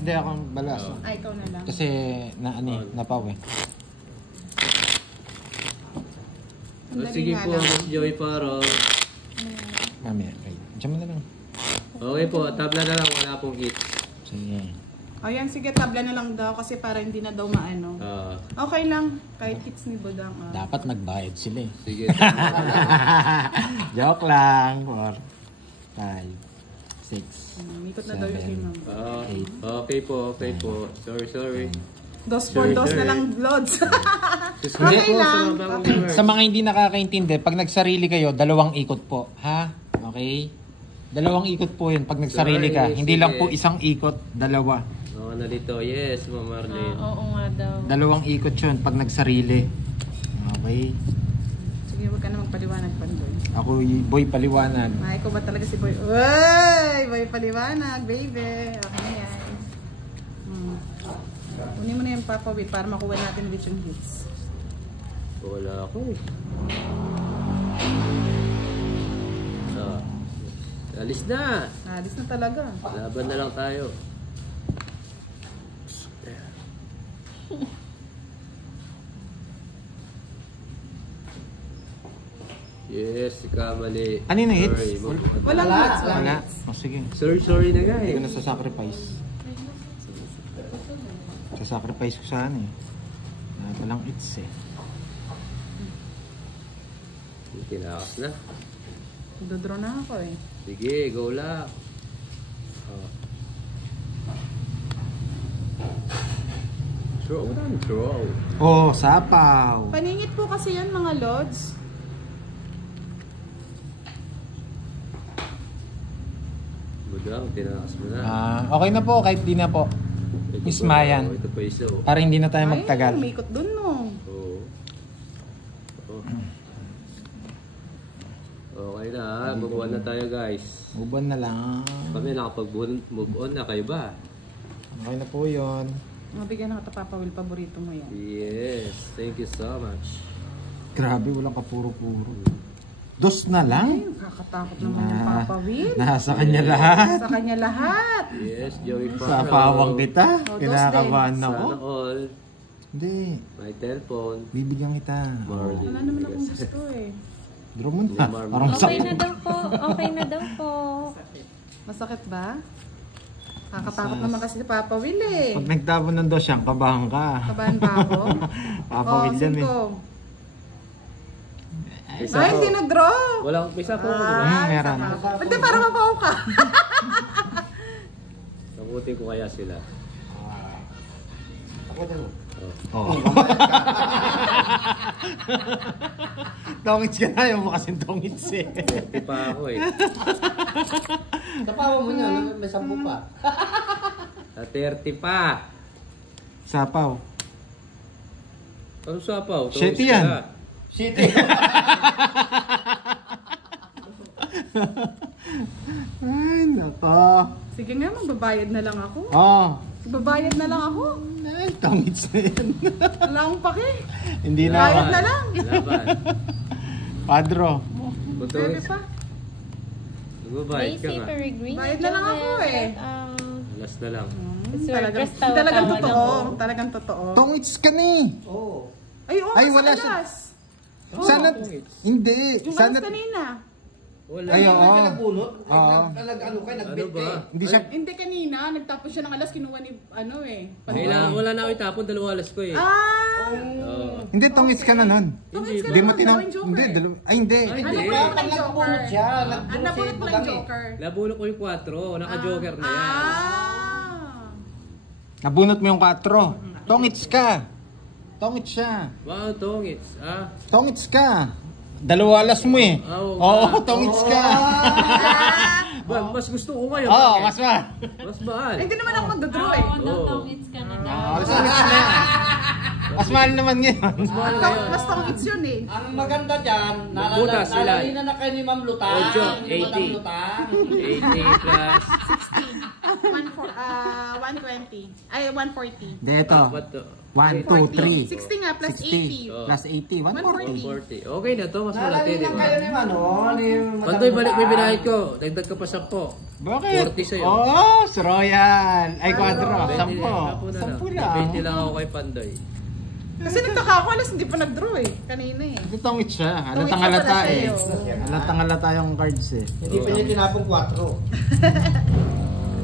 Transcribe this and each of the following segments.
Hindi ako balas. Ay, ikaw na lang. Kasi napaw eh. Sige po, Miss Joy Faro. Mamaya, okay. Diyan mo na lang. Okay po, tabla na lang, wala pong hit. Sige. Ayan, sige, tabla na lang daw kasi para hindi na daw maano. Okay lang, kahit hits ni Budang. Dapat nagbayad sila eh. Sige. Joke lang. 4, 5, 6, Ikot na daw yung game mo. Okay po. Sorry. Dos for dos na lang, Lods. Okay lang. Sa mga hindi nakakaintindi, pag nagsarili kayo, 2 ikot po. Ha? Okay? 2 ikot po yun pag nagsarili ka. Hindi lang po isang ikot, 2. Oo, nalito. Yes, Ma'am Marlene. Oo nga daw. 2 ikot yun pag nagsarili. Okay? Sige, huwag ka na magpaliwanag, Pandoy. Ako, Boy Paliwanag. Ay, ko ba talaga si Boy? Uy! Boy Paliwanag, baby. Okay na yan. Kunin mo na yung Papa Will para makuha natin ulit yung hits. Wala ako eh. Alis na! Alis na talaga. Laban na lang tayo. Yes, kamali. Ano yung hits? Walang hits. Wala. O sige. Sorry na guys. Hindi ko na sacrifice. Sacrifice ko saan eh. Walang hits eh. Tinakas na. Dodraw na ako eh. Sige, go lang. Throw. Oh, sapaw. Paningit po kasi yan mga Lods. Budang, tinakas mo na. Okay na po, kahit di na po. Miss Mayan. Ito pa isa. Para hindi na tayo magtagal. Ay, umikot dun no. Okay na, move on na tayo guys. Move on na lang. Kami nakapag-move on na, kayo ba? Okay na po yun. Mabigyan ng Papa Will, paborito mo yan. Yes, thank you so much. Grabe, walang kapuro-puro. 2 na lang? Ay, nakakatakot naman yung Papa Will. Nasa kanya lahat. Sa kanya lahat. Yes, Joey Faro. Sa pawang kita. Oh, Kinakabahan ako. Sana all. Hindi. My telephone. Bibigyan kita. Marley. Wala naman akong gusto eh. Draw mo na. Parang Okay na daw po. Okay na daw po. Masakit ba? Nakakatakot naman kasi si Papa Will eh. Pag nagtapon ng 2 siyang, kabahan ka. Kabahan ba ako? Papa Will yan eh. Ay, hindi nag-draw. Walang isa po ako, diba? Meron. Hindi, para mapaw ka. Nakutin ko kaya sila. Oo. Tongits ka na, yung kasing tongits eh. 30 pa ako eh. Kapawa mo niya, may 10 pa. Sa 30 pa. Sapaw. Ano sapaw? Shitty yan. City. Ay, nako. Sige nga, magbabayad na lang ako. Babayad na lang ako. Ay, tongits na yan. Wala akong pake. Hindi na. Bayad na lang. Laban. Padro. Pwede pa. Nagbabayad ka Macy nga. Peregrine. Bayad na lang ako eh. Last na lang. Talagang totoo. Talagang totoo. Tongits ka na eh. Oo. Ay, oo, Ay, sa wala siya. alas. Sana, hindi. Yung Sana, alas kanina. Wala. ay, Ay, oo. nagbunot? Oo. Nag-ano kayo, Ano nag-bet ba? Hindi siya, Hindi kanina, nagtapos siya ng alas, kinuha ni, ano eh. Kailangan, wala na ako itapon, 2 alas ko eh. hindi tongits ka na nun. Tungits ka Hindi mo naman, tinang, gawin joker. hindi, ay hindi. Ay, Ano hindi. ba yung Nagbunot joker? siya. Ang nabunot mo ng joker. Nabulok ko yung 4, naka-joker na yan. Nabunot mo yung 4. Tongits ka. Tongits siya. Wow, tongits. Tongits ka. 2 alas mo eh. Oo, tongits ka. Mas gusto ko ngayon. Oo, bakit? mas ba? Mas mahal. Hindi naman ako magdodraw eh. Tongits ka na daw. Tongits na. Mas mahal naman ngayon. Mas mahal ngayon. Mas tongits yun eh. Ang maganda dyan, Butas sila. nalalina na kayo ni Ma'am Lutang. Ocho, Ni Madam 80. Lutang. 80 plus. 120. Ay, 140. Dito. What to? 1, 2, 3. 60 nga, plus 80. Plus 80, 140. 40. Okay na to, mas malaki, di Nalalina ba? kayo ni Madam Pandoy, balik mo yung Lutang. binayad ko. Dagdag ka pa 10. Bakit? 40 sa'yo. Oh, si Royal. Ay, quadro. 20 10. na 10 lang. 20 lang ako kay Pandoy. Kasi nagtaka ako, alas hindi pa nag-draw eh. Kanina eh. Ito tongit siya. Tongit Halatang siya halata pala eh. siya, oh. Halatang halata yung cards eh. Hindi pa niya tinapong 4.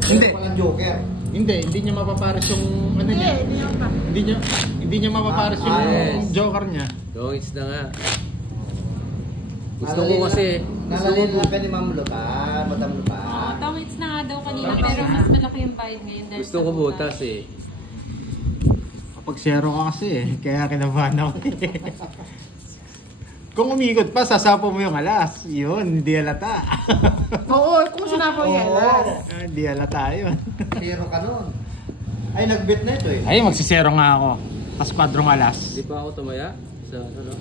Hindi. Walang joker. Hindi niya mapapares yung ano Hindi, niya. hindi yan pa. Hindi niya mapapares yung yes. joker niya. Dongits na nga. Gusto ko kasi, Nalalina na kayo ni Ma'am Lutang. Madam Lutang. Tongits na nga daw kanina, pero mas malaki yung bayad ngayon. dahil gusto sa ko butas. butas eh. Kapag zero ka kasi eh. Kaya kinabahan ako eh. Kung umikot pa, sasapo mo yung alas. Yun, hindi halata. Oo, kung sinapaw yan. Hindi halata yun. Zero ka nun. Ay, nag-bet na ito eh. Ay, magsisero nga ako. Pas kwadrong alas. Di pa ako tumaya? Sa ano?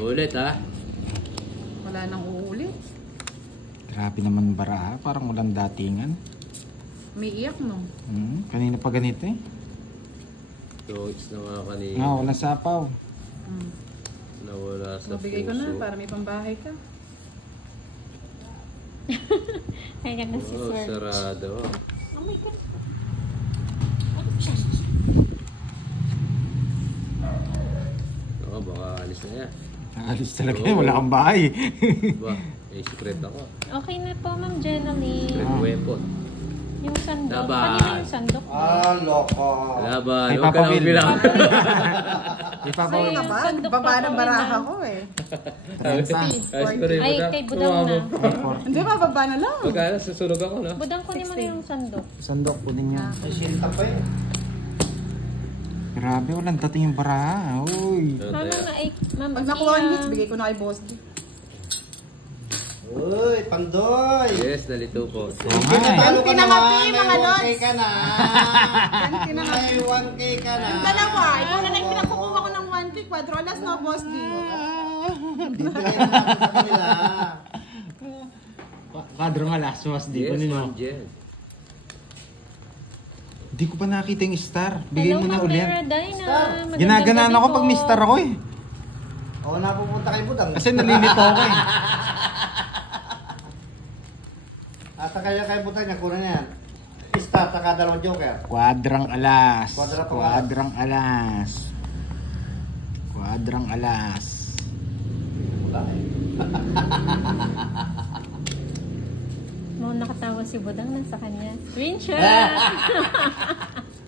Ulit ha? Wala nang uulit. Grabe naman bara, parang walang datingan. May iyak no. Kanina pa ganito eh. Dongits na nga kanina. Nga, walang sapaw. Nawala sa Mabigay ko na puso. para may pambahay ka. Ay, ganda si Oh, Sir. sarado. Oh my God. Oo, baka alis na yan. Alis talaga yun, wala kang bahay. Ba, may secret ako. Okay na po, Ma'am Jenaline. Secret weapon. Yung sandok. Laban. Kanina yung sandok. Ah, loko. Laban. May Huwag ka lang papawil. bilang. Ipapawin. Ano Yung ba? sandok Baba pa ng po baraha yun, ko eh. Ayos ko rin, Ay, budang. kay Budang na. Hindi, mababa na lang. Magkano, susunog ako, no? Budang kunin mo na yung sandok. Sandok po din yan. May silta pa eh. Grabe, walang dating yung baraha. Uy. Mama nga, ay, ma'am, Pag nakuha ang hits, bigay ko na kay Boss D. Uy, Pandoy. Yes, nalito po. Ay. Talo ka Ganti na naman, nga, may mga 1K lods. ka na. Ganti na nga. May 1K ka na. Yung dalawa, ikaw na lang yung pinakukuha ko ng 1 pick, quadrolas no, Boss D. Dito kayo naman sa kanila. Kadrong alas, was di ko Yes, ninyo. Ma'am Jen. Di ko pa nakita yung star. Bigay Hello, mo na Ma'am ulit. Meradina. Star. Magandang Ginaganaan gabi ako po. pag may star ako eh. Oo, napupunta kay Budang. Kasi nalilito ako eh. Ata kaya kay Budang niya, kunan yan. Start, taka dalawang joker. Quadrang alas. Quadrang Quadrang alas. Quadrang alas. Wala eh. Mau nakatawa si Budang nang sa kanya. Screenshot!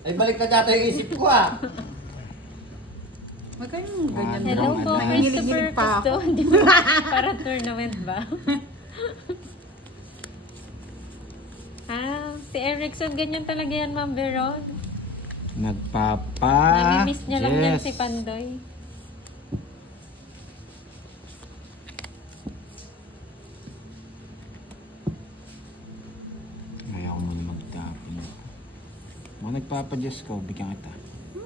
Ay, balik na dito yung isip ko ah. Huwag kayong ganyan. Hello po, Alas. Christopher Nangilig-ngilig pa ako. Custo. Di ba? Para tournament ba? Si Erickson, ganyan talaga yan, Ma'am Veron. Nagpapa. Nami-miss niya lang yan Yes. si Pandoy. Ayaw ko muna magtapon. Mga nagpapadyos ka, bigyan kita.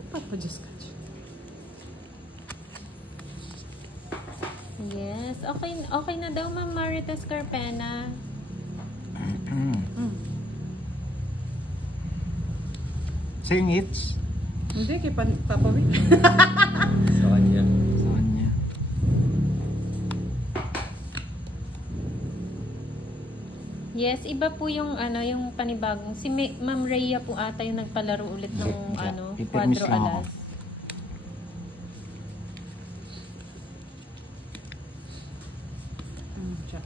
Papa-Diyos ka. Yes. Okay na daw, Ma'am Marites Carpena. Sa yung hits? Hindi, kay Papa Will. Sa kanya. Sa kanya. Yes, iba po yung yung panibagong. Si Ma'am Rhea po ata yung nagpalaro ulit ng Ipermis Quadro lang ako. Alas. Siya.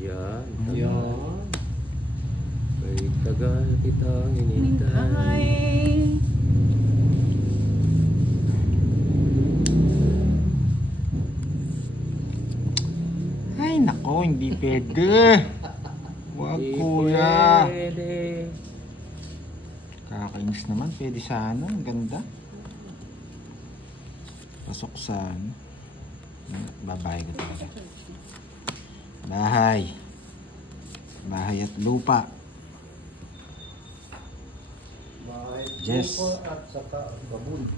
Yan. Yun. May tagal kitang inintay. Ay. Ay, nako, hindi pwede. Wag, kuya. Pwede. Kakainis naman, pwede sana. Ang ganda. Pasok sa babahay ko talaga. Bahay. Bahay at lupa. Bakit Jess. At saka baboon.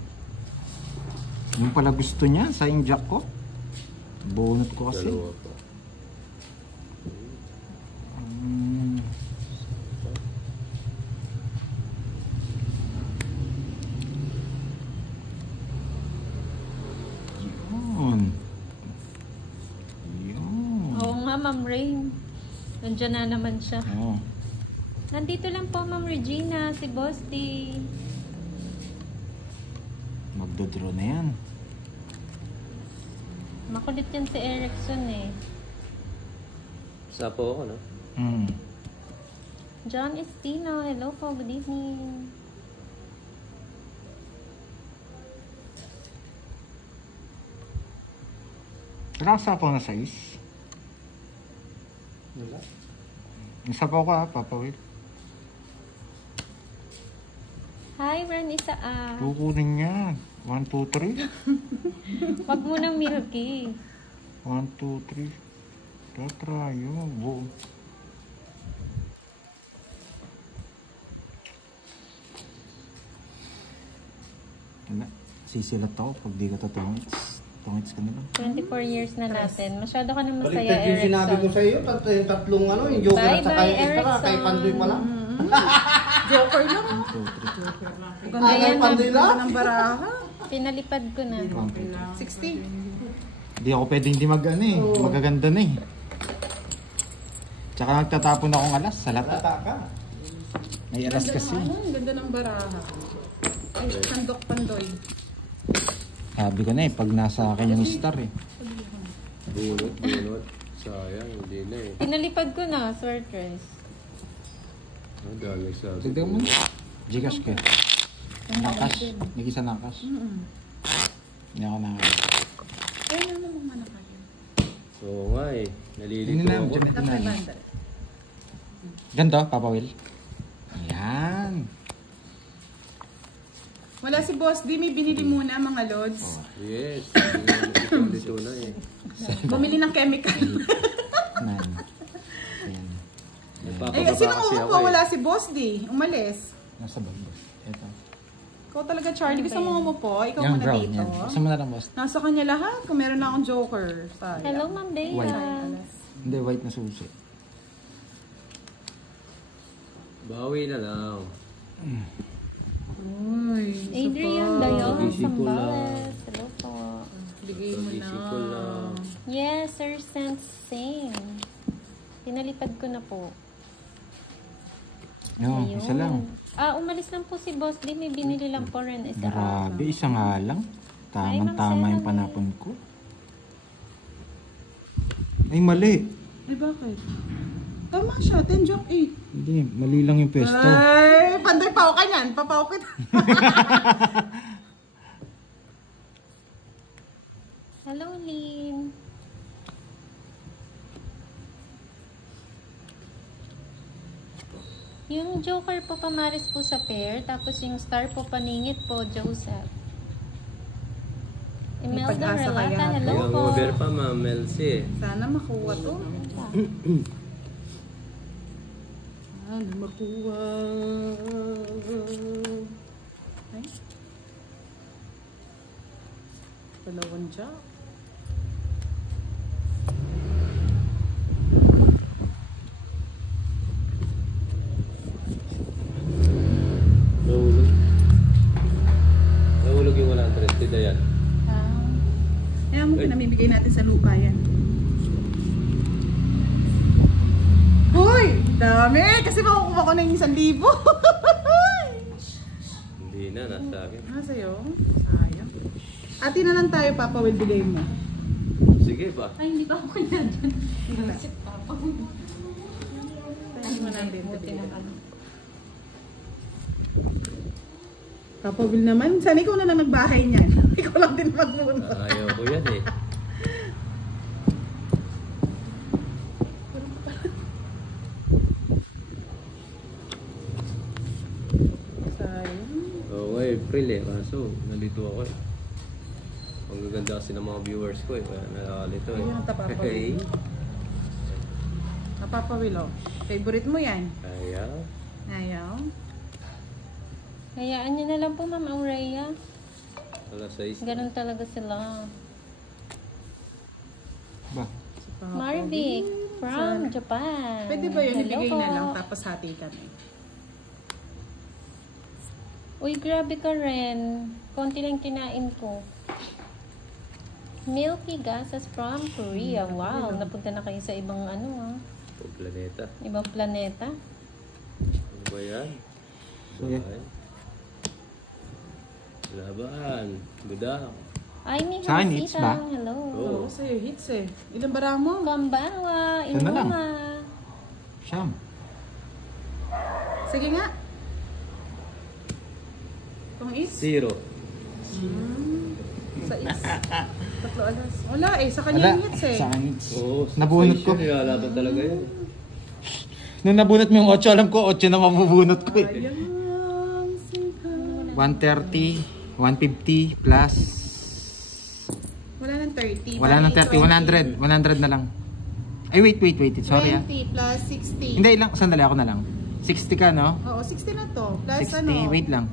Yung pala gusto niya sa jack ko. Bunot ko kasi. Dalawa pa. Mm. Yun. Yun. Oo nga, Ma'am Rain. Nandiyan na naman siya. Oh. Nandito lang po, Ma'am Regina, si Boss D. Magdodraw na yan. Makulit yan si Erickson eh. Sapo ako, no? Mm. John Estino, hello po, good evening. Wala ka sapaw na size? Wala. May sapaw ka ha, Papa Will. Hi, Ren Isaac. Kukunin yan. 1, 2, 3. Wag mo ng milky. 1, 2, 3. Tatry yun. Buo. Wala. Sisilat ako pag di ka tatungits. Tungits ka na lang. 24 years na natin. Masyado ka na masaya, Baliktad yung sinabi ko Erickson. sa iyo, yung tatlong ano, yung Joker at saka Bye-bye, yung Extra, Erickson. kay Pandoy pa lang. Joker lang. 1, 2, 3. Ganda kay yan. Pandoy lang. Ganda ng baraha. Pinalipad ko na. 60. Hindi ako pwede hindi mag-ano eh. Magaganda na eh. Tsaka nagtatapon akong alas sa lata. Lata ka. May alas kasi. Ano, ang ganda ng baraha. Ay, Sandok Pandoy. Sabi ko na eh, pag nasa akin yung star eh. Bunot. Sayang, hindi na eh. Pinalipad ko na, Swertres. Dahil sabi Tignan mo. ko. Gcash ka. Nakash. Nag-isa nakash. Hindi ako nakash. Ay, ano mga anak kayo? Oo nga eh. Nalilito Hindi na, ako. dyan Ito na. 500. Ganto, Papa Will. Ayan. Wala si Boss D, may binili muna mga lods. Yes. Hindi dito na eh. Bumili ng chemical. 9. Ayan. Eh, Nagpapababa sino kasi ko ako pa eh. wala si Boss D? Umalis. Nasa bag boss. Ito. Ikaw talaga, Charlie. Gusto mo umupo? Ikaw Yung muna brown. dito. Yan. Gusto mo na lang boss. Nasa kanya lahat. Kung meron na akong Joker. Sayang. Hello, Ma'am Bea. White. Hindi, white na susi. Bawi na lang. Uy, Adrian Dayon, Pagising ko lang. Sambales. Hello po. bigay mo na. Pagising ko lang. Yes, Sir Sensing. Pinalipad ko na po. Yun, isa lang. Umalis lang po si Boss D. May binili lang po rin isa. Grabe, isa nga lang. Tamang-tama yung panapon ko. Ay, mali. Ay, bakit? Tama siya, 10 joke 8. Hindi, mali lang yung pesto. Ay, panday pa ako kanyan. Papawapit. Hello, Lynn. Yung Joker po pamaris po sa pair, tapos yung star po paningit po, Joseph. Imelda pag-asa Relata, kaya. hello Yung po. over pa, Ma'am Elsie. Sana makuha to. Sana makuha. Ay. Dalawang jack. Nahulog. Nahulog yung 100. Si Dayan. Kaya mo pinamimigay natin sa lupa yan. Hoy! Dami! Kasi makukuha ko na yung 1,000. Hindi na, nasa akin. Sa'yo? Sayang. Ati na lang tayo, Papa, will delay mo. Sige ba? Ay, hindi ba ako kaya dyan? Tayo mo natin. Papa Will naman, sana ikaw na lang nagbahay niyan. Ikaw lang din magbuno. Ayaw ko yan eh. Sayang. Oo, April eh. Kaso, nalito ako eh. Ang gaganda kasi ng mga viewers ko eh. Kaya nakalito eh. Ayun, tapapa. Hey. Papa Will, oh. Favorite mo yan. Ayaw. Ayaw. Hayaan niyo na lang po, Ma'am Aurea. Alas 6. Ganun talaga sila. Ba? Marvic from Japan. Pwede ba yun? Hello Ibigay po. na lang tapos hati kami. Uy, grabe ka rin. Konti lang kinain ko. Milky Gasas from Korea. Wow, napunta na kayo sa ibang Planeta. ibang planeta. Ano ba yan? So, yeah. Laban. Budak. Ay, may Sa akin, hits ba? Hello. Oo. Oo, sa'yo hits eh. Ilan bara mo? Kambawa, Saan na lang? Inuma. Siyam. Sige nga. Kung is? 0. Sa is. 3 alas. Wala eh, sa kanya yung hits eh. Sa akin hits. Oo. Nabunot ko. Nilalaban talaga yan. Nung nabunot mo yung 8, alam ko 8 na mabubunot ko eh. Ayan, sika. 130, 150 plus. Wala nang 30. Wala nang 30, 100. 100 na lang. Ay, wait. Sorry 20 plus 60. Hindi lang, sandali ako na lang. 60 ka, no? Oo, 60 na to. Plus 60, ano? wait lang.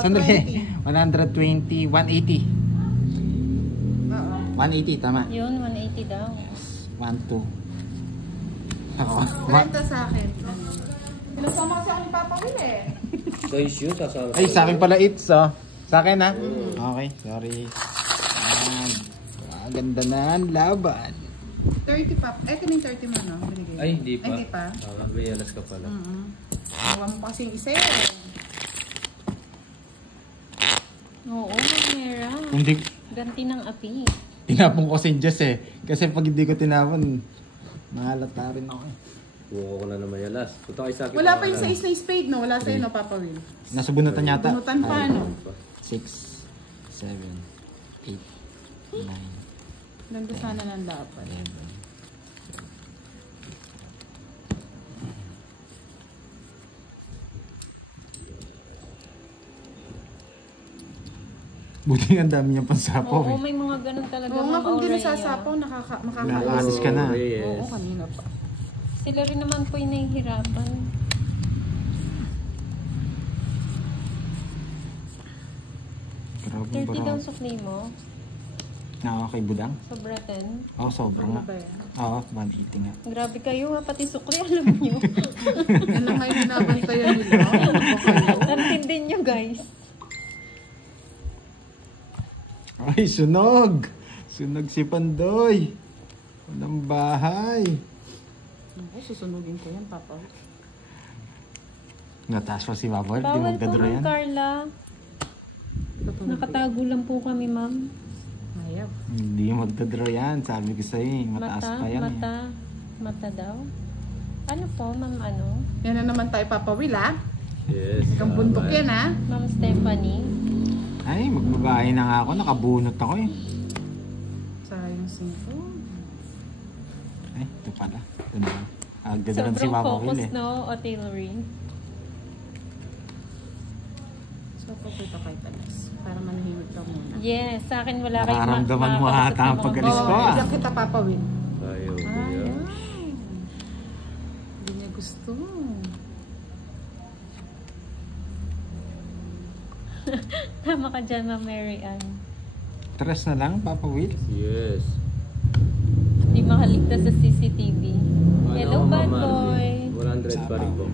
Sandali. Sandali. 120, 180. Oo. 180, tama. Yun, 180 daw. Yes. 1, 2. Ako. 30 sa akin. Pinasama kasi ako ni Papa Will eh. So, issue, sasama. Ay, sa akin pala it's, oh. Sa akin, ha? Okay, sorry. Ayan. Ganda na ang laban. 30 pa. Eto na yung 30 mo, no? Binigay. Ay, hindi pa. Ay, hindi pa. May alas ka pala. Nawa mo pa kasing isa eh. Oo, Mamera. Hindi, Ganti ng api. tinapon ko si Jess eh. Kasi pag hindi ko tinapon, mahalata rin ako eh. Buko ko na naman yung alas. Punta kayo sa akin. Wala pa yung sa isla spade, no? Wala sa'yo, no, Papa Will? Nasa bunutan yata. Bunutan pa, no? 6, 7, 8, 9, Ganda sana ng laban. 11. Buti ang dami niyang pansapaw Oo, eh. may mga ganun talaga, Oo nga, Ma'am kung di Aurea. nasasapaw, makakaalis. Nakakaalis ka na. Yes. Oo, kanina pa. Sila rin naman po yung nahihirapan. Grabe 30 daw ba? sukli mo. Na kay Budang? Sobra 10. Oo, sobrang Ano nga. ba yan? Oo, 180 nga. Grabe kayo ha, pati sukli alam nyo. Yan lang kayo binabantayan nila. Ano ba kayo? Antindin nyo guys. Ay, sunog! Sunog si Pandoy! Walang bahay! Ako, susunugin ko yan, Papa. Nataas pa si Babol, di Bawal po, magdadro Ma'am yan. Carla. Nakatago lang po kami, ma'am. Ayaw. Hindi magdadro yan, sabi ko sa'yo eh. Mataas Mata, pa yan mata, mata daw. Ano po, ma'am, ano? Yan na naman tayo, Papa Will, ha? Yes. Hanggang bundok yan, ha? Ma'am Stephanie. eh. Ay, magbabae na nga ako, nakabunot ako eh. Sayang 5. Ay, ito pala. Ito na. Agdadaran si Sobrang Papa focus, Will eh. no? O tailoring. So, pupunta kayo talas. Para manahimik ka muna. Yes, sa akin wala kayong Nararamdaman mo makakausap ata ang ng mga pag-alis ko, bawal. ah. Bigyan kita, Papa Will. Ayaw, kuya. Ayaw. Hindi niya gusto. Tama ka dyan, Ma'am Mary Ann. Tres na lang, Papa Will. Yes. Hindi makaligtas sa CCTV. Hello, Ano, bad Mama? boy. 100 pa rin po.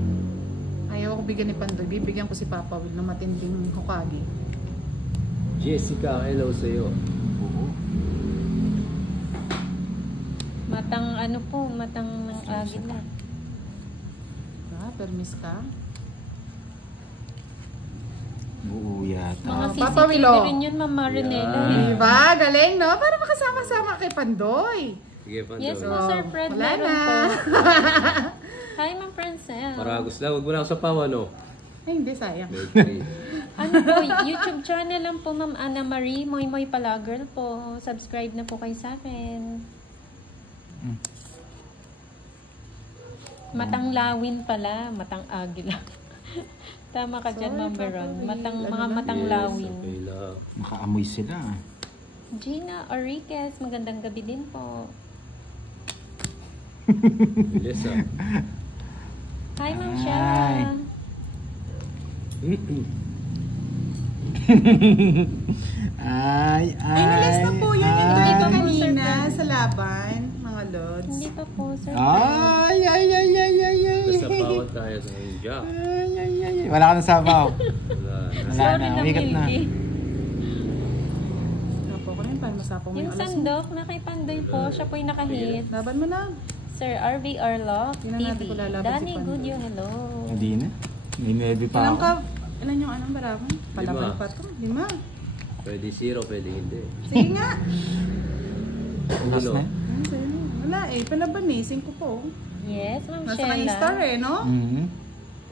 Ayaw ko bigyan ni Pandoy. Bibigyan ko si Papa Will ng matinding Hokage. Jessica, hello sa'yo. Matang ano po, matang ng agila. Permis ka? Oo yata. Mga Papa CCTV Willow. rin yun, Ma'am Marinela. Yeah. eh. Diba? Galing, no? Para makasama-sama kay Pandoy. Sige, Pandoy. Yes, po, Sir Fred. Wala Meron na. po. Hi, Ma'am Francel. Paragos lang, huwag mo na ako sa pawa, no? Ay, hindi, sayang. Ano po, YouTube channel lang po, Ma'am Ana Marie. Moy Moy pala, girl po. Subscribe na po kayo sa akin. Matang lawin pala, matang agila. Tama ka dyan, Ma'am Veron. Mga matang lawin. Okay lang. Makaamoy sila. Gina Oriquez, magandang gabi din po. Bilis, ah. Hi, Ma'am Hi. Shara. Ay, Ay, nalas na po yun yung ay. dati kanina sa laban, mga lods. Hindi pa po, sir. Ay, ay, ay, ay, ay, ay. Basta bawat tayo sa Jack. Ay, ay, ay, ay. Wala ka ng sabaw. Wala na. Wala Sorry na, na, umikat na. Milky. Sapo ko na yun, para masapaw mo Yung yung alas mo. sandok, na kay Pandoy po. Siya po yung nakahit. Laban mo na. Sir RV Arlock Yun ang natin TV. ko lalaban Danny si Pandoy. Goodyo, hello. Hindi na. May nebe pa Ilan ako. ka? Ilan yung anong barako? Palaban Lima. pa to. 5. Pwede 0, pwede hindi. Sige nga. Last na? Ano sa'yo? Wala eh. Palaban eh. 5 po. Yes, Ma'am Nasa kanyang Sheila. star eh, no? Mhm.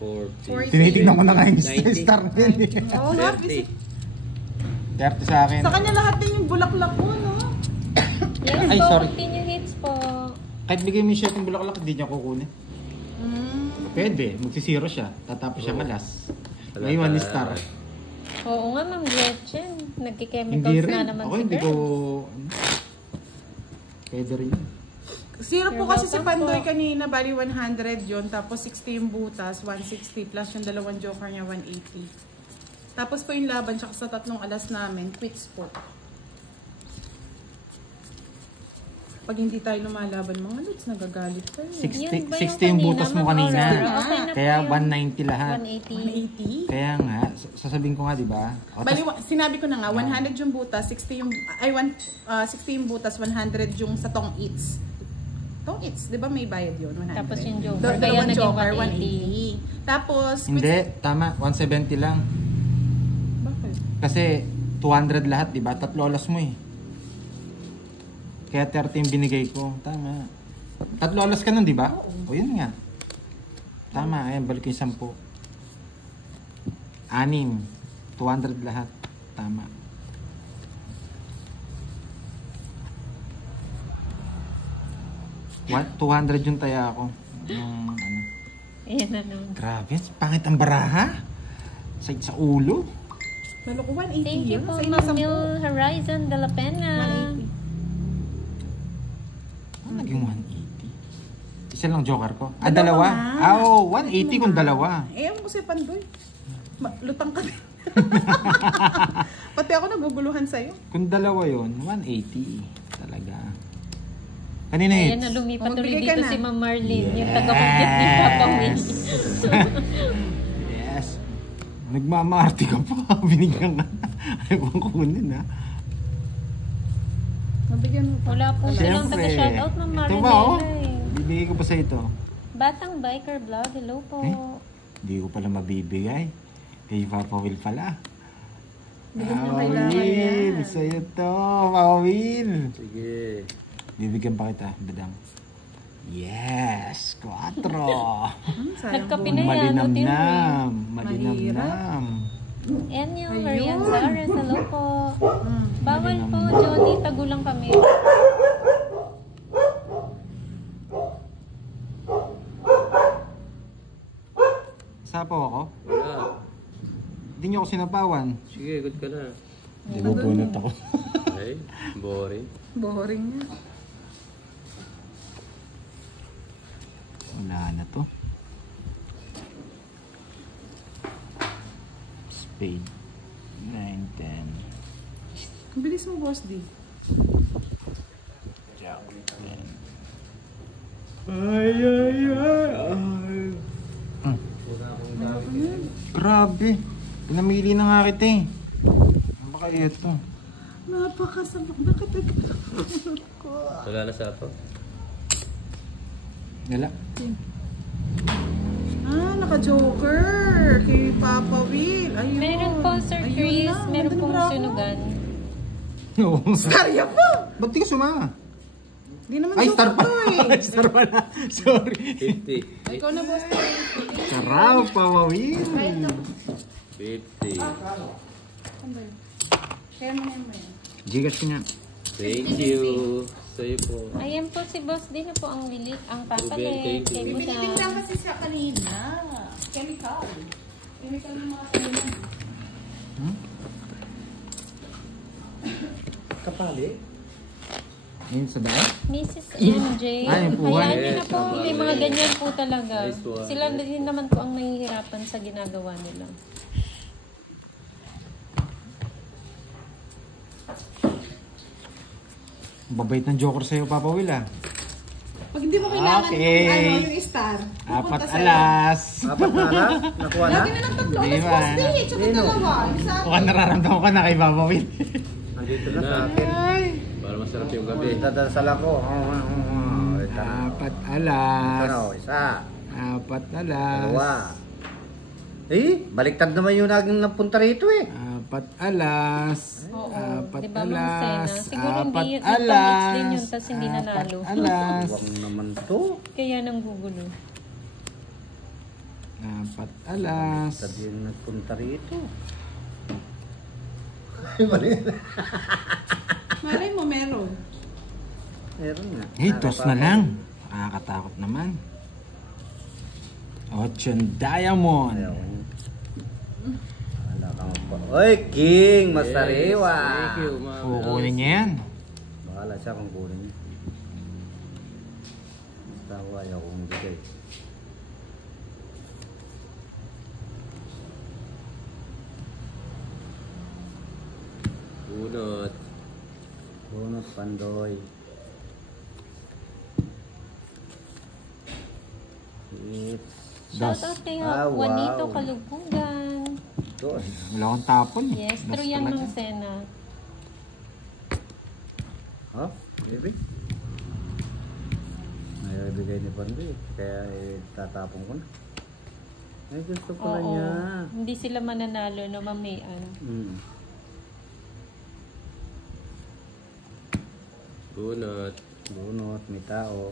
40. Tinitignan ko na nga yung 90. star na yun. Oo nga. 30. 30 sa akin. Sa kanya lahat din yung bulaklak mo, no? Yes Ay, po, sorry. continue hits po. Kahit bigay mo yung shot ng bulaklak, hindi niya kukunin. Pwede, magsisiro siya. Tatapos siya alas. May 1 star. Oo nga, Ma'am Gretchen. Hindi Nagki-chemicals rin. na naman Ako si hindi ko... girls. Pwede rin yun. Zero po You're kasi si welcome Pandoy po. kanina, bali 100 yon, tapos 60 yung butas, 160 plus yung dalawang joker niya, 180. Tapos po yung laban, tsaka sa tatlong alas namin, quits po. Pag hindi tayo lumalaban, mga lods, nagagalit kayo. 60, Yun ba 60 yung butas mo Ma'am kanina. Aurora? Okay na po Kaya yun. 190 lahat. 180. 180? Kaya nga, sasabihin ko nga, di ba? O, Bali, tas- sinabi ko na nga, 100 yung butas, 60 yung, 60 yung butas, 100 yung sa tong eats. Tong eats, di ba may bayad yun? 100. Tapos yung joker, kaya Dalawang naging joker, 180. 180. Tapos, hindi, tama. 170 lang. Bakit? Kasi 200 lahat, di ba? 3 alas mo eh. Kaya 30 yung binigay ko. Tama. 3 alas ka nun, di ba? O yun nga. Tama, ayan, balik yung 10. 6. 200 lahat. Tama. What? 200 yung taya ako. Yung ano. Ayan na naman. Grabe, pangit ang baraha. Sa ulo. Lalo ko 180 Thank you yun. po, Sa Ma'am inasam Mil po. Horizon de la Pena. 180. Ano naging 180? Isa lang joker ko. Ah, Dalawa dalawa? nga. Ah, oo, 180 kung dalawa. Eh, ewan ko si Pandoy. Lutang ka din. Pati ako naguguluhan sa'yo. Kung dalawa yon 180 talaga. Kanina Ayan hits. na, lumipat Magbigay ulit ka dito na. si Ma'am Marlene. Yung Yes. taga-compute ni Papa Will. Yes. Nagmamarte ka pa. Binigyan ka. Ayaw kong kunin ha. Mabigyan mo pa. Wala po silang Siyempre. taga-shoutout, Ma'am Ito Marlene. ba oh? Bibigay ko pa sa ito. Batang Biker Vlog, hello po. Eh? Hindi ko pala mabibigay. Kay Papa Will pala. Bigyan mo kailangan Will, yan. sa'yo to. Papa Will. Sige. Bibigyan pa kita, Badang. Yes! 4! Sayang Nagkape po. na yan. Malinamnam. Mahirap. Malinamnam. And yung Ayun. Marian Zares, hello po. Mm. Bawal po, Johnny, tagulang kami. Sapaw ako? Wala. Hindi niyo ako sinapawan. Sige, good ka na. Hindi mo bunot ako. Ay, boring. Boring niya. Wala na to. Spade. 9, 10. Ang bilis mo, Boss D. Jack. 10. Ay, ay, ay, ay. Grabe. Pinamili na nga kita eh. Ano ba kaya ito? Napakasabak. Bakit ko? Wala na sa ako. Wala. Ah, naka-joker. Kay Papa Will. Ayun. Meron po, Sir Ayun Chris. na. Meron Ganda ng pong bravo. sunugan. No. Starya po! Ba't di ka sumama? Di naman Ay, joker star pa. to eh. Star pala. Sorry. 50. Ay, ikaw na, Boss D. Sarap, pawawin. 50. Kaya mo na yan. Gigas ko niya. Thank you. Sa'yo po. Ayan po si Boss din na po ang bili, ang Ruben, papalit. thank you. Kay Bibinitin Busa. lang kasi siya kanina. Chemical. Chemical ng mga kainan. Kapali? Ngayon sa daan? Mrs. MJ. Ay, yung puwan. Hayaan niyo na Yes, po. tama. May mga ganyan po talaga. Nice one. Sila din naman po ang nahihirapan sa ginagawa nila. Babait ng Joker sa'yo, Papa Will ah. Pag hindi mo kailangan Okay. yung star, Apat pupunta sa'yo. alas. Apat na alas? Nakuha na? Lagi na ng 3 Di alas ba? boss D. Tsaka Nino? dalawa. Yung sa Mukhang nararamdaman ko na kay Papa Will. Nandito na sa akin. Para masarap yung gabi. Dadasal ako. Apat alas. Ano, isa. Apat alas. Dalawa. Baliktad naman yung naging napunta rito eh. Apat alas. Oo. Apat Diba, Ma'am alas. Sena? Siguro hindi Apat yun. alas. Nagpamix din yun, tas hindi Apat nanalo. alas. Huwag naman to. Kaya nang gugulo. Apat alas. Sabi yung nagpunta rito. malay mo meron. Meron nga. Hitos na lang. Nakakatakot naman. Ocean Diamond. Ayaw. Wala kang pa. Oy, King! Masariwa! Thank you, ma'am. Kukunin niya yan. Bahala siya kung kunin niya. Basta ako ayaw kong bigay. Bunot. Bunot, Pandoy. It's Das. Shoutout kay wow. Juanito Kalugugan. dos. Wala akong tapon eh. Yes, Das true yan, talaga. Ma'am Sena. Oh, baby. Ayaw ibigay ni Pandoy. Kaya tatapon ko na. Ay, gusto ko na Oo. niya. Hindi sila mananalo na mamian. Bunot. Bunot, may tao.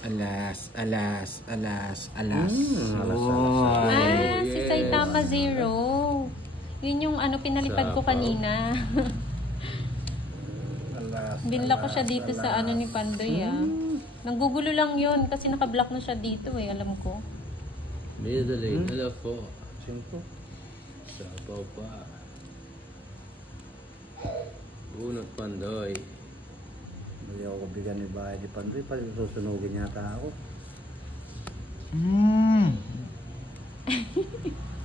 Alas, alas, alas, alas. Alas, Oh. Ah, si yes. Saitama Zero. Yun yung ano pinalipad ko Sapaw. kanina. Alas. Binla ko siya dito sa ano ni Pandoy ah. Nanggugulo lang yun kasi nakablock na siya dito eh, alam ko. Middle alam po. Simple. Sapaw pa. Bunot Pandoy. Hindi ako bigyan ni bahay ni Pandoy. Pag susunugin yata ako.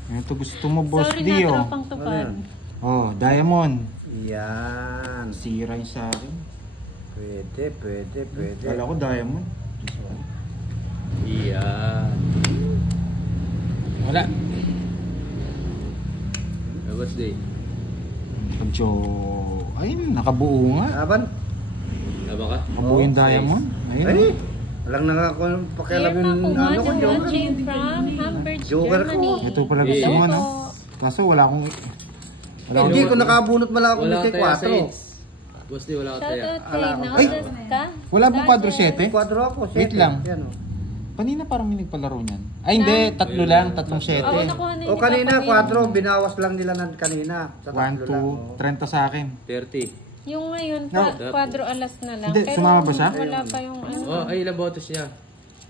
Ito gusto mo, Boss Sorry D, na, oh. tropang tupad. Ano yan? Oh, Diamond. Yan. Sira yung sa akin. Pwede. Kala ko Diamond. Iyan. Wala. Labas day. Medyo, ayun, nakabuo nga. Laban? Laba ka? Nakabuo yung Diamond. Ayun. Ay! Walang nakakon pakialam Clear yung pa ano ko, po, Joker. watching from Hamburg, Joker ko. Germany. Ito pala gusto Eh. mo, Hello no? po. Kaso wala akong... Wala Hindi akong... ko nakabunot mala ako Wala ng ka taya sa 4. AIDS. Boss di wala ka taya. Shoutout kay Ala, ay! Naudas ka. Wala pong quadro Gadget. 7? Quadro ako. Wait sete. lang. Yan o. Kanina parang may nagpalaro niyan. Ay hindi, tatlo lang, tatlong Oo, 7. nakuha na O ni kanina, Papa Bill. 4. Binawas lang nila ng kanina. Sa 1, tatlo 2, lang. 30 sa akin. 30. Yung ngayon, No. quadro alas na lang. Hindi, Pero sumama ba siya? wala pa yung ano. Oh, ay ilang botos niya?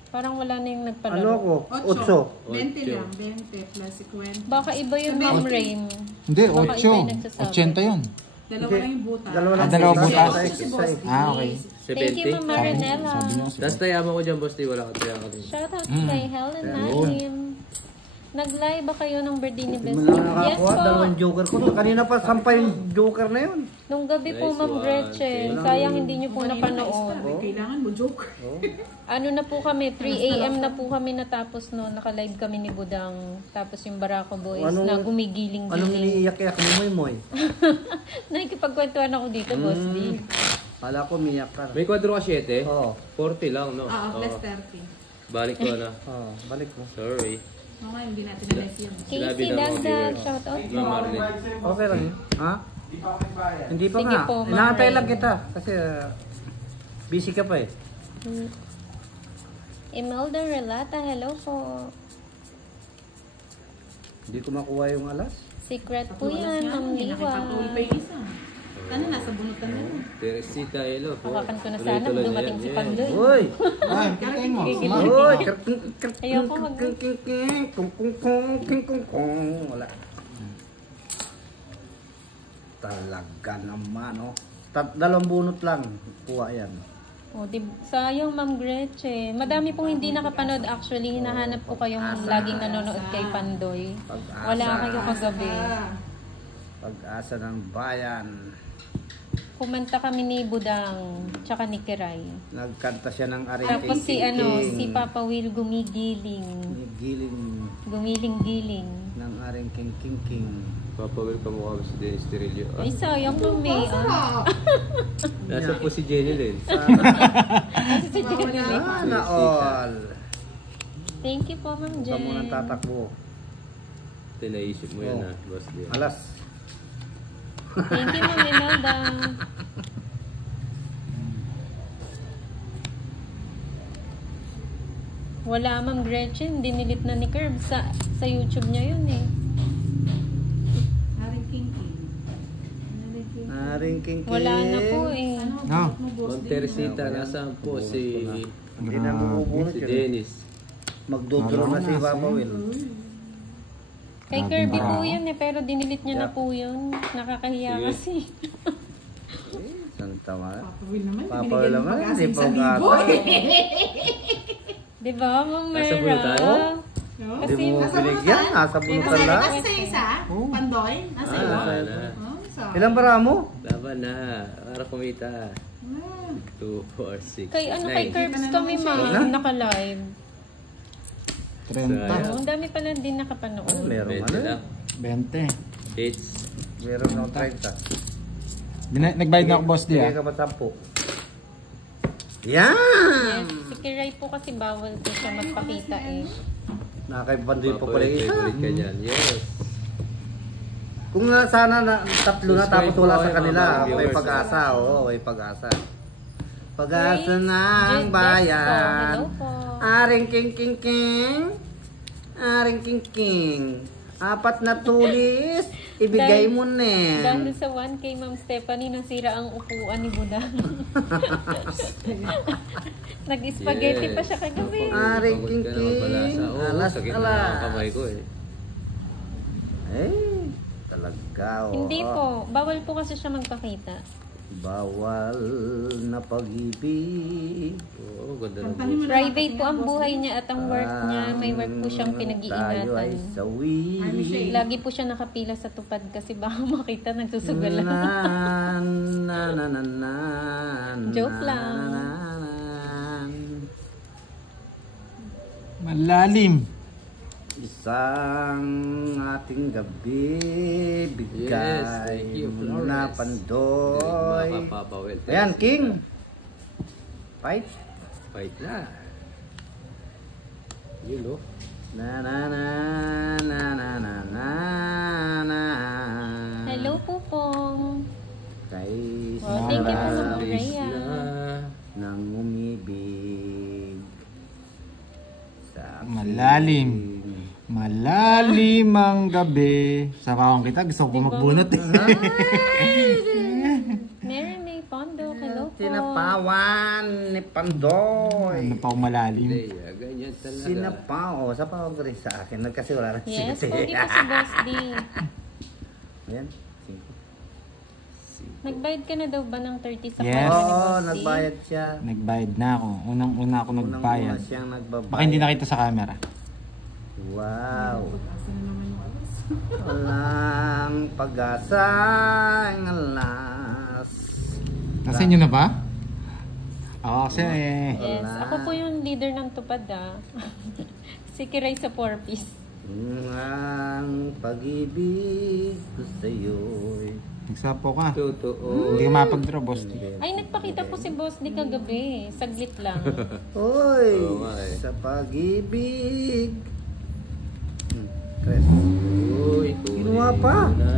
Parang wala na yung Ano nagpalaro. ako? 8. 8. 20 lang. 20 plus 50. Baka iba yun, Ma'am Rain. Hindi, Baka iba yung 8. nagsasabi. 80 yun. Dalawa lang yung buta. Dalawa lang. Dalawa butas. butas. Sa Si Boss D. Ah, okay. Thank you, 70. Ma'am Marinella. Sabi niyo, Tapos tayaman ko dyan, boss di wala ka taya ka din. Shoutout kay Helen Naim. Nag-live ba kayo ng birthday ni Best? Hindi mo Yes na nakakuha. po. Dalawang Joker ko. Kanina pa sampay yung Joker na yun. Nung gabi po, Nice Ma'am one. Gretchen. Sayang hindi nyo po napanood. Kailangan mo joke. Ano na po kami, 3 a.m. na po kami natapos no. Naka-live kami ni Budang. Tapos yung Barako Boys Anong- na gumigiling-giling. Anong iniiyak-iyak mo, Moy? Nakikipagkwentuhan ako dito, Boss D. Kala ko umiyak ka. May kwadro ka 7? Oo. 40 lang, no? Oo, plus Oo. 30. Balik ko na. Oo, balik mo. Sorry. Mamaya hindi natin na-live yun. Sinabi Casey ng mga Dagdag, viewers. shoutout po. Ma'am Marlene. Okay lang yun. Ha? Hindi pa Sige nga. po, Ma'am Inaantay Ray. lang kita. Kasi busy ka pa eh. Imelda Relata, hello po. Hindi ko makuha yung alas. Secret po yan, Ma'am Liwa. Nakipag-uwi pa yung isa. Ano, nasa bunutan na yun. Teresita, hello po. Hawakan ko na sana, dumating si Pandoy. Uy! Ay, pitayin mo. Uy! Ayoko, wag. Wala. Talaga naman, oh. Dalawang bunot lang. Kuha yan. O, sayang, Ma'am Gretchen. Madami pong hindi nakapanood actually. Hinahanap ko kayong laging nanonood kay Pandoy. Wala kayo kagabi. Pag-asa ng bayan. kumanta kami ni Budang, tsaka ni Kiray. Nagkanta siya ng Aring Tapos si King ano, King. si Papa Will gumigiling. Giling Gumiling-giling. ng Aring King King King. Papawil pa mukha mo si Dennis Tirillo. Ay, sayang mami. Nasa po si Jenny Lynn. Kasi si Jenny. Sana all. Thank you po, Ma'am Huwag ka munang Jen. tatakbo. Tinaisip mo yan Oh. boss Lee. Alas. Thank you, Ma'am Imelda. Wala, Ma'am Gretchen. Dinilit na ni Curb sa YouTube niya yun eh. Haring King King. Aring King King. Wala na po eh. Ano, No. mo boss Ma'am din. Teresita, nasaan po si Hindi na bubunot si yun. Dennis? Magdudro na si Wala na, Papa Will. Kay Kirby po yun eh, pero dinilit niya na po yun. Nakakahiya Sige. kasi. Santa Mara. Papa Will naman. Papa binigyan Will mo naman, pag-asa hindi sa pa libo. Diba, Ma'am Nasa Mera? bunutan? No? Hindi Kasi mo nasa binigyan. bunutan? Nasa bunutan Nasa lang. nasa isa? Pandoy? Nasa iyo? Laban na. Oh, sa... Ilang bara mo? Laban na. Para kumita. Ah. 2, 4, 6, Kay ano, kay 9. Curbs kami, Ma'am, naka-live. 30. Oh, ang dami pala din Oh, nakapanood. meron 20 ano. lang. 20. Dates. Meron ng 30. Nagbayad na ako, boss di Bigay ah. ka ba 10? Yan! Yes, si Kiray po kasi bawal po siya magpakita eh. Nakakaibandoy pa pala yung isa. Favorite ka dyan. Yes. Kung nga sana na, tatlo na tapos wala sa Subscribe po, kanila, mga may viewers. pag-asa. Oo, may pag-asa. Pag-asa Grace ng Jed bayan. Hello po. Aring King King King. Aring King King. 4 na tulis. Ibigay mo Dahil na. sa 1K, Ma'am Stephanie, nasira ang upuan ni Budang. Nag-spaghetti Yes. pa siya kagabi. Aring Pagod King ka naman pala King. sa- Oo, Alas sakit na alas. ang kamay ko eh. Talaga. Hindi oo. po. Bawal po kasi siya magpakita. Bawal na pag-ibig. Oo, ganda ng Kantahin mo na Private lang po ang kasi buhay niya at ang work niya. May work po siyang Tayo ay pinag-iingatan. sawi. Lagi po siya nakapila sa tupad kasi baka makita nagsusugal lang. Joke lang. Malalim. Isang ating gabi, Yes, thank bigay you, mo na Flores. pandoy. Mga kapapawel. Ayan, King. Fight. Fight na. Yun oh. Na na na na na na na na. Hello po pong. Kay Oh, thank you po, Ma'am sarap Please Rhea. na. ng umibig. Sa Malalim. Malalim ang gabi. Sarawang kita, gusto ko magbunot eh. Mary May Pondo, hello po. Tinapawan ni Pandoy. Ano pa malalim? Hindi, ganyan talaga. Sinapaw. Sa pawag ko rin sa akin. Kasi wala na Yes, sige. pogi po si Boss D. Ayan. Nagbayad ka na daw ba ng 30 sa Yes. kanya ni Oo, Boss D? nagbayad siya. Nagbayad na ako. Unang-una ako nagbayad. Unang-una siyang nagbabayad. Baka hindi nakita sa camera. Wow. Pag-asa na naman yung alas. Walang pag-asa ang alas. Nasa inyo na ba? Oo, kasi Yes, Wala. ako po yung leader ng tupad ah. Si Kiray sa 4-piece. Ang pag-ibig ko sa'yo'y nagsapo ka. Totoo. Hindi ka mapag-draw, boss. Ay, nagpakita po si Boss D kagabi. Saglit lang. Oy, Oo nga eh. sa pag-ibig. Tres. Uy, Ginawa pa. Na.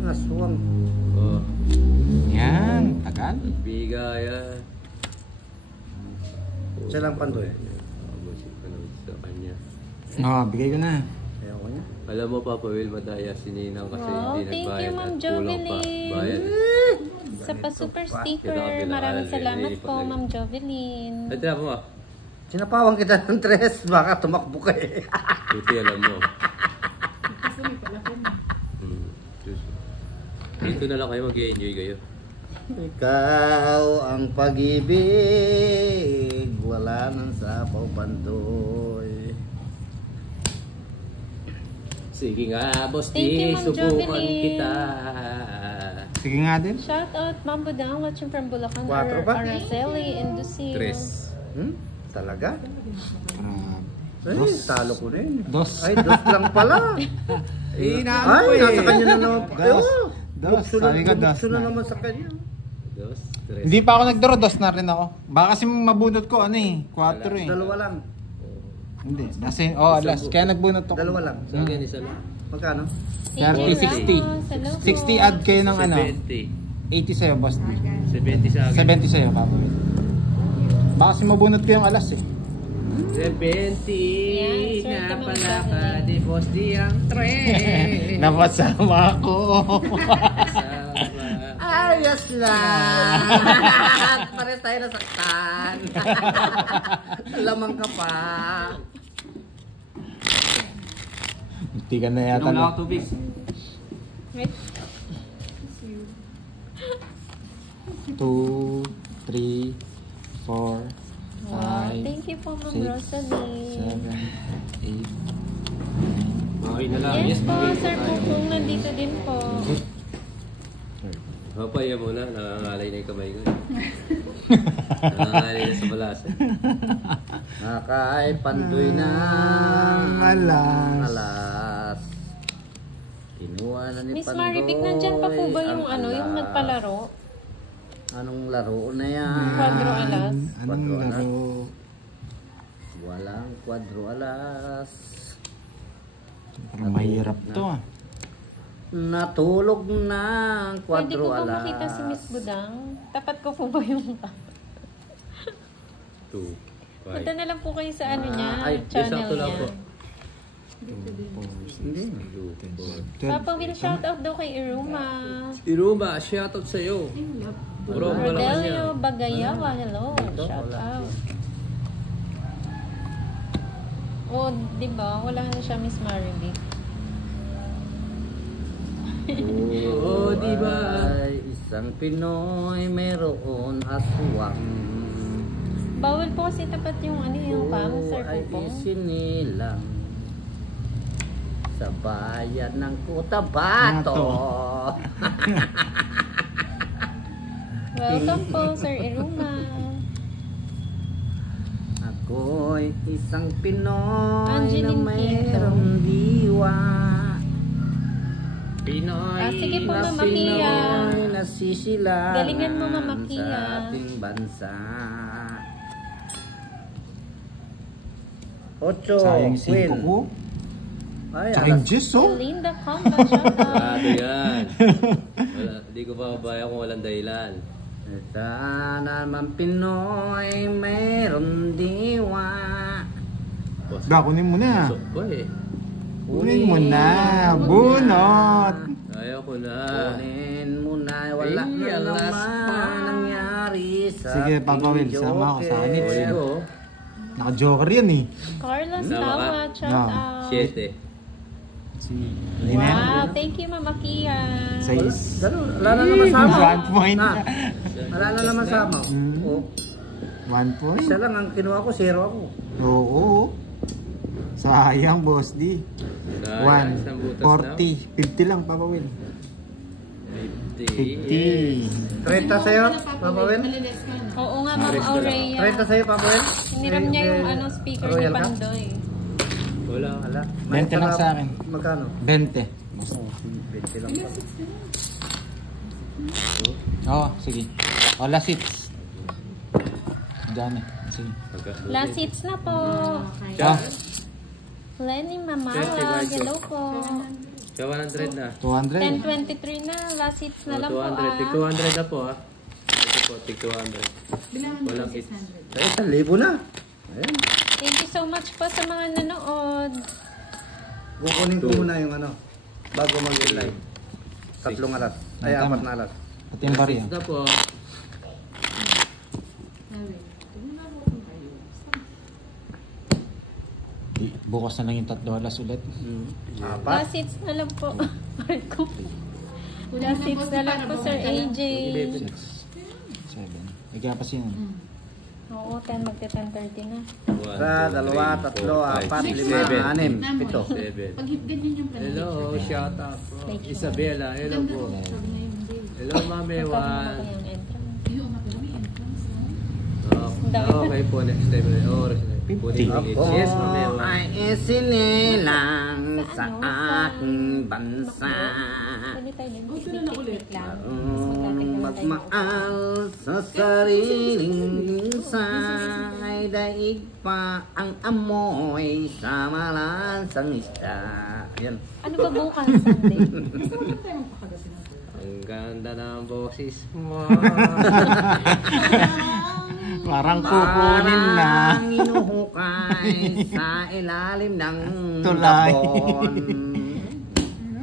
Naswang. Oh, Yan, tagal. bigaya. Siya lang Pandoy. Abusin ka naman sa kanya. Oo, bigay ko na. Ayaw ko niya. Alam mo, Papa Will, madaya si Ninang kasi Wow, hindi thank nagbayad you, Ma'am at kulang pa. Jovelyn. Bayad. Sa pa-super sticker, Kita ka maraming pinakaalala, salamat nililipat po, lagi. Ma'am Jovelyn. Ate, mo. Sinapawan kita ng tres. Baka tumakbo ka eh. Buti alam mo. Kasi may palaki na. Diyos. Dito na lang kayo, mag-enjoy kayo. Ikaw ang pag-ibig. Wala nang sapaw Pandoy. Sige nga, Boss Thank you, D, Ma'am subukan Jovelyn. kita. Sige nga din. Shout out, Mambo Down, watching from Bulacan. Quatro pa? Araceli and Lucille. 3. Talaga? Grabe. Ay, talo ko rin. Dos. Ay, dos lang pala. Eh, Ay, nasa kanya na naman. Dos. Dos. Bukso Sabi ko, dos na na. naman sa kanya. 2, 3. Hindi pa ako nagdaro, dos na rin ako. Baka kasi mabunot ko, ano eh, 4 eh. Dalawa lang. Hindi, kasi, alas. Kaya nagbunot ako. Dalawa lang. Sa akin, isa lang. Magkano? 30, 60. 60 add kayo ng ano, 70. 80 sa'yo, boss. 70 sa akin. 70 sa'yo, Papa. Baka kasi mabunot ko yung alas eh. 70 Yan, na swerte pala mo, ka, di boss di ang tren. Napasama ko. Sama. Ayos lang. Pare tayo nasaktan. Lamang ka pa. Hindi ka na yata. Inom na ako tubig. Right? 2, 3, 4, Wow, 5, thank you po, Ma'am 6, Rosalie. 7, 8, Okay na lang. Yes po, Sir Pupong, nandito din po. Papaya muna, nangangalay na yung kamay ko. Nangangalay na sa balasa. Nakay pandoy na. Malas. Alas. Kinuha na ni Miss Pandoy. Maribik, nandyan pa po ba yung ang yung alas. nagpalaro? Anong laro na yan? Quadro alas. Anong Quadro alas. laro? Walang quadro alas. Parang mahirap to ah. Natulog na ang Pwede quadro ko po alas. makita si Miss Budang. Tapat ko po ba yung 2, 5. Punta na lang po kayo sa ano niya, ay, channel sakto lang niya. po. Hindi. Papa will shout out daw kay Iruma. Iruma, shoutout sa'yo. Bro, malakas niya. Rodelio Bagayawa, hello. Shout out. Oh, di ba? Wala na siya, Miss Maribik. Oo, di ba? Ay, isang Pinoy mayroon aswang. Bawal po kasi tapat yung ano yung pang, Sir Ay Pupong. isinilang sa bayan ng Cotabato. Welcome po, Sir Iruma. Ako'y isang Pinoy na Angeline mayroong diwa. Pinoy. Sige po, Na Mama Kia. Pinoy nasisilangan Galingan mo, Mama Kia. sa ating bansa. 8, Sayang 5 ko. Ay, Tsaka yung alas. juice oh. Linda Combat, shout out. Ano yan? Hindi ko babaya kung walang dahilan. Sana naman Pinoy mayroong diwa. Boss, Ba, kunin mo na. busog ko eh. Kunin mo na. Bunot. Ayaw ko na. Kunin mo na. Wala Ay, na alas naman pa. nangyari sa Sige, Papa Will, sama ako sa ating anits. joker. Ito, Naka-joker yan eh. Carlos Tama ka? Tawad, shout No. out. 7. Si Wow, thank you, Mama Kia. 6. Ganun, wala na naman sama. 1 point. Na, wala na naman sama. Mm. Oh, 1 point. isa lang ang kinuha ko, 0 ako. Oo. Sayang, boss D. Sayang, isang 1, butas 40, 50 lang, Papa Will. 50. 50. 30 sa'yo, Papa Wen? Oo nga, Mama Aurea. 30 sa'yo, Papa Wen? Hiniram niya yung ano, speaker ni Royal ka? Pandoy. Wala. Wala. 20 lang sa akin. Magkano? 20. 20 lang pa. Oo, sige. O, last hits. Diyan eh. Sige. Last hits na po. Ah, Lenny Mama, Thirty, hello po. Siya 100 na. 200. 10:23 na, last hits na lang po 200. Tig ah. 200 na po ha. Ito po, tig 200. Walang hits. Ay, 1,000 na. Ayan. Thank you so much po sa mga nanood. Kukunin ko muna yung ano, bago mag-live. 3 alas. Ay, Tama. 4 na alas. Pati yung bariya. Hits na po. Bukas na lang yung $3 ulit. 4. Last hits na lang po. Marco. Last hits na lang po, Sir AJ. 6, 7. Kaya pa siya. Oo, 10 magte-10:30 na. Sa 2, 3, 4, 5, 6, 7, 8, 7. Pag ganyan yung Hello, shout out po. Isabela, hello po. Hello, Mami Magkano Wan. ko yung entrance? Okay po, next time. Oras na. Punin ulit. Ako Yes, Mami Wan. ay isinilang sa Ano, aking bansa. Pwede tayo din. Picnic lang. Mas magtatignan tayo. Magmaal sa sariling insay, daig pa ang amoy sa malansang isda. Yan. Ano ba bukas Sunday? Ang ganda ng boses mo. Parang kukunin na. Parang inuhukay sa ilalim ng Tulay. gabon.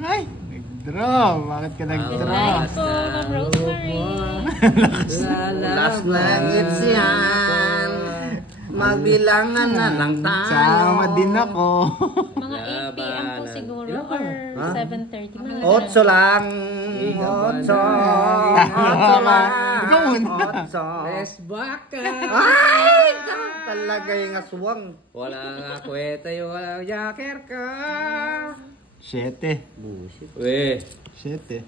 Ay, nag-draw. Bakit ka nag-draw? Nice po, Ma'am Rosemary. Last nuggets yan. Magbilangan na lang tayo. Sama din ako. Mga 8 p.m. po siguro or Ha? 7:30. Mga Otso lang. Otso. Otso lang. Ikaw muna. Otso. Let's back ka. Ay! Talaga yung aswang. Wala nga kweta yung walang jacker ka. 7. Bullshit. Weh. 7.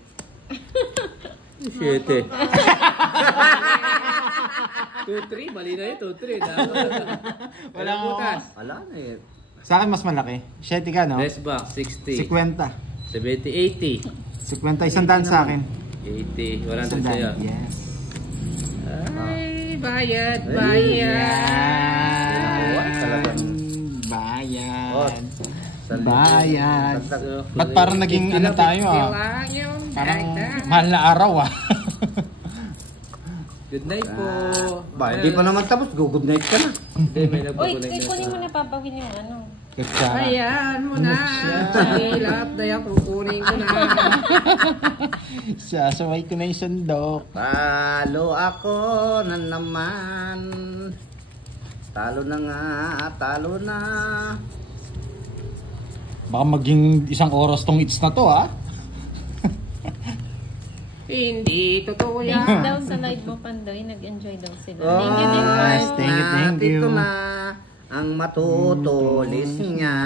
7. 2-3, mali na yun, 2-3. Wala ko. butas. Wala na eh. Sa akin mas malaki. 7 ka, no? Let's back, 60. 50. 70, 80. 50, isang daan sa akin. 80, 100 Isang sa'yo. daan. Yes. Ay, bayad, Wala talagang. Bayad. Oh, Bayad. Tagdag. Ba't parang naging ano tayo Parang mahal na araw Good night po. Ba, hindi pa naman tapos. Good night ka na. Hindi, may Uy, nagpapunay kunin mo na papawin yung ano. Kutsara. Ayan mo na. Hilap na yan, kukunin ko na. Sasaway ko na yung sandok. Talo ako na naman. Talo na nga, talo na. Baka maging isang oras tong hits na to Hindi totoo Thanks yan. daw sa live mo, Pandoy. Nag-enjoy daw sila. Oh, Thank you din po. Nice, thank you, thank you. Ito na ang matutulis niya.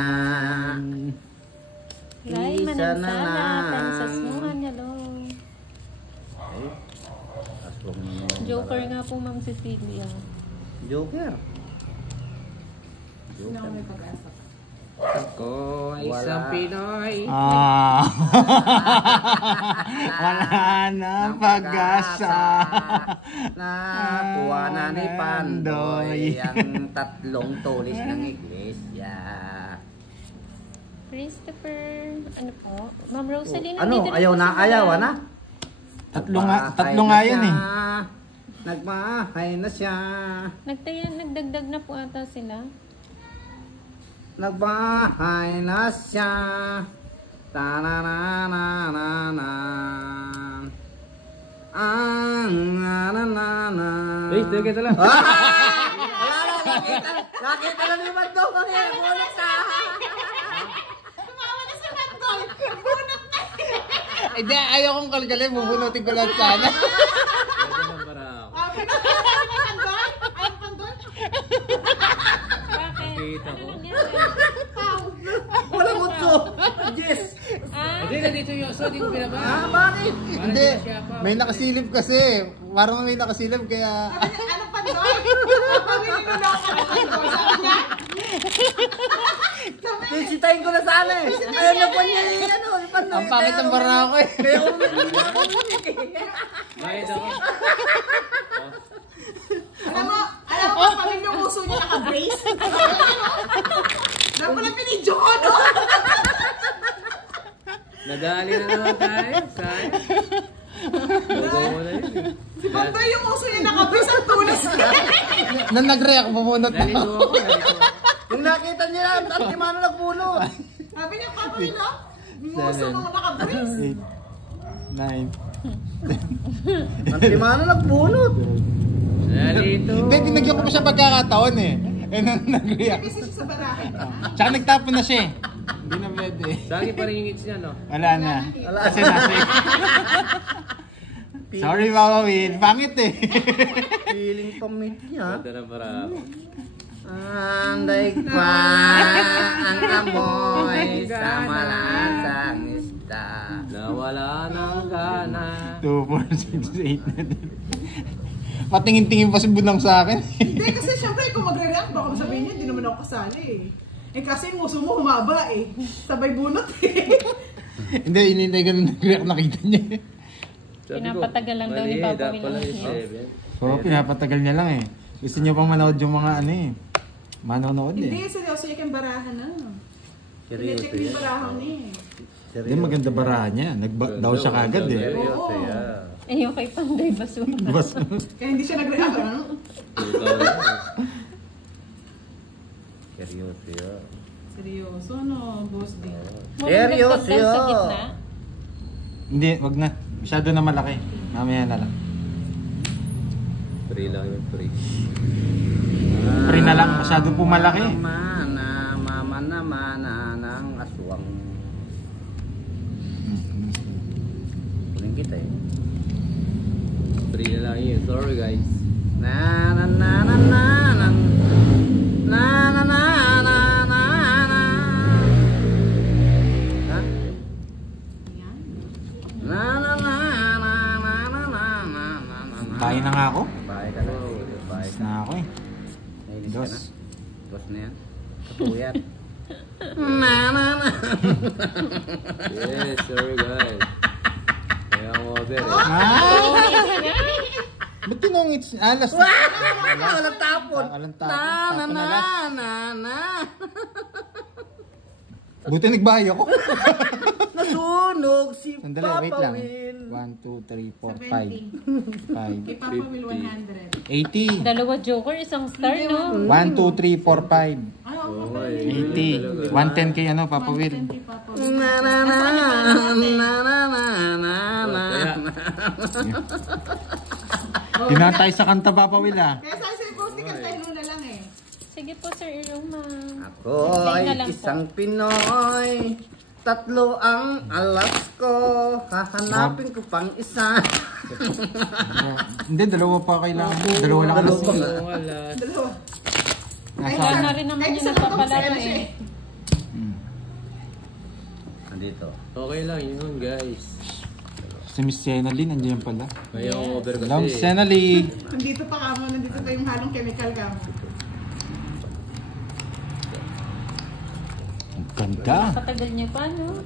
Ray, Isa na Manansala. lang. Kansas Nuhan, hello. Aswang naman. Joker nga po, Ma'am Cecilia. Joker. Sino ako may pag-asa? Ako, isang Wala. Pinoy. Wala na pag-asa. Nakuha na ni Pandoy ang tatlong tulis ng iglesia. Christopher, ano po? Ma'am Rosalie, Ano? nandito rin Ayaw po na? si Ayaw Ma'am. na? Tatlo nga yan eh. Nagmahay na siya. Nagdagdag na po ata sila. Nagbahay na siya. Ta-na-na-na-na-na. Ang na-na-na-na. Hey, tigil lang. Wala na, nakita lang ni Mando. Bunot ka. Tumawa na si Mandoy! Bunot na! Hindi, ayaw kong kalkalin. Bubunutin ko lang sana. Mandoy? Ay, Mandoy? Bakit? Kita ko. Ano nangyari? Walang utso. Yes. Hindi, nandito yung aso, di ko binaba. Bakit? Hindi, may nakasilip kasi. Parang may nakasilip kaya... Ano, Pandoy? Pabili mo na ako ng Pandoy. Sabi niya? Sisitayin ko na sana eh. Ayaw na po niya yung ano. yung Pandoy. Ang pangit ng bara ako eh. Kaya uminom ako. Bayad ako. Alam mo, pabili yung uso niya naka-brace. Alam mo na pinidyo ko, no? Nadali na naman tayo. Sayang. Bago mo na yun. Si Pandoy yung uso niya naka-brace ang tulis niya. Nang nag-react, bumunot na Nalito ako. ako. Nalito ako. Yung nakita niya, at timano nagpunot. Sabi niya, Pandoy, no? Yung uso mo naka-brace. 9. Ang timano nagpunot. Nalito. Hindi, dinagyan ko pa siya pagkakataon eh. Eh, nang nag-react. Kasi siya sa barahe. Tsaka nagtapon na siya eh. Hindi na pwede. Sagi pa rin yung hits niya, no? Wala na. Kasi nasa Sorry, Mama Will. Pangit eh. Feeling pamit niya. Ganda na marami. Anday pa ang amoy sa malansang isda. Nawala ng gana. 2, 4, 6, 8, 9. Patingin-tingin pa si Bunang sa akin. Hindi, kasi syempre kung magre-react, baka masabihin niya, hindi naman ako kasali eh. Eh kasi yung muso mo humaba eh. Sabay bunot eh. Hindi, inintay ka nung nag-react, nakita niya. Pinapatagal lang daw ni Papa Will. Oo, pinapatagal niya lang eh. Gusto niya pang manood yung mga ano eh. Manonood eh. Hindi, seryoso yung barahan na. Seryoso Pinacheck yung yan. barahan niya eh. Hindi, maganda barahan niya. Nag-daw siya kagad eh. Seryoso Oo. yan. Eh, yung kay Panday Basura. Bas. Kaya hindi siya nag-react. Ano? Seryoso yan. Seryoso no, boss D. Seryoso Dagdag sa yun. gitna. Hindi, wag na. Masyado na malaki. Mamaya na lang. Free lang yung free. Free na lang, masyado po malaki. Mama naman ng aswang. Kunin kita eh. Free na lang yun. Sorry guys. Na na na na na na na na na na na na. Ha? Yan. Na na na na na na na na na. Tayo na nga ako. Bahay ka na. Bahay Tapos ka. na ako eh. Nainis ka Dos. na. Dos na yan. Katuyat. Na na na. Yes, sorry guys. Kaya ang order eh. Ba't tinungits? Alas na. Walang tapon. Walang tapon. Na na Tapon na na lang. na na. Buti nagbahay ako. Nasunog si Sandali, wait Papa lang. Will. 1, 2, 3, 4, 5. 5. Kay Papa Will 100. 80. Dalawa joker, isang star, no? 1, 2, 3, 4, 5. Ay, oo, Papa Okay. Will. 80. 110 kay ano, Papa Will. 110 kay Papa Will. Na na na na na na na na. Tinatay sa kanta, Papa Will ah. Kaya sa si boss D, kantahin mo na lang eh. Sige po, Sir Iroma. Ako Play na ay lang po. isang Pinoy. Tatlo ang alas ko. Hahanapin ko pang isa. Hindi, dalawa pa kailangan. Dalawa lang Dalawa kasi. pa. Oo, wala. Dalawa. Wala na rin naman yung nagpapalaro eh. Andito. Okay lang yun guys. Si Miss Senali, nandiyan pala. Kaya ang over Hello, Miss kasi. Senali. Nandito pa kamo, nandito pa yung halong chemical kamo. Ang ganda. Patagal niya pa, no?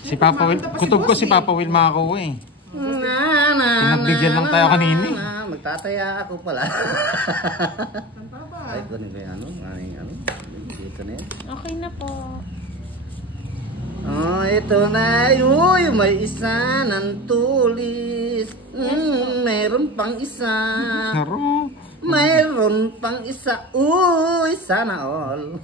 Si Papa Will, kutob ko si Papa Will makakuha eh. Na na Pinagbigyan lang tayo kanina eh. Magtataya ako pala. Saan pa ba? Ay, kunin ko yung ano. Ano. Dito na yan. Okay na po. Oh, ito na. Uy, may isa ng tulis. Mayroon pang isa. Naro. Mayroon pang isa. Uy, sana all.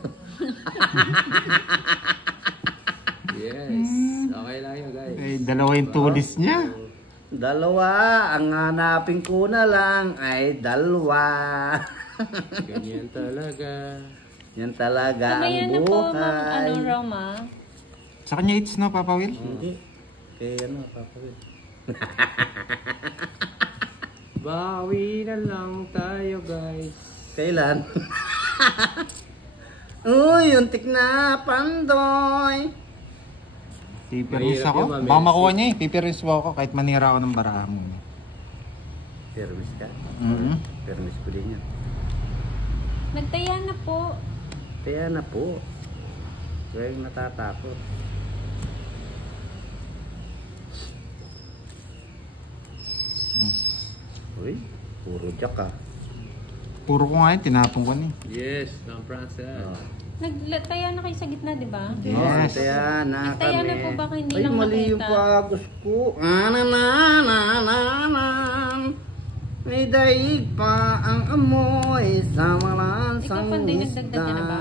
Yes. Okay lang yun guys. Eh, dalawa yung tulis niya. Dalawa. Ang hanapin ko na lang ay dalawa. Ganyan talaga. Yan talaga Mamaya ang na po, Ma'am, buhay. Roma. Sa kanya it's no, Papa Will? Hindi. Kaya ano, Papa Will. Bawi na lang tayo guys. Kailan? Uy, untik na, Pandoy. Pipiris Mahirap ako. yun, Ma'am Baka Elsie. makuha niya eh. Pipiris ako kahit manira ako ng baraha mo. Permis ka? Permis ko din yan. Nagtaya na po. Kaya na po. Kaya yung natatakot. Uy, puro jack ah. Puro ko nga yun, tinapon ko na eh. Yes, ng Francis. Nagtaya na kayo sa gitna, di ba? Yes. Kaya na Nagtaya na po baka hindi Ay, lang mali yung makita. pagos ko. Na. May daig pa ang amoy sa malansang Ikaw, Panday, nagdagdag ka na ba?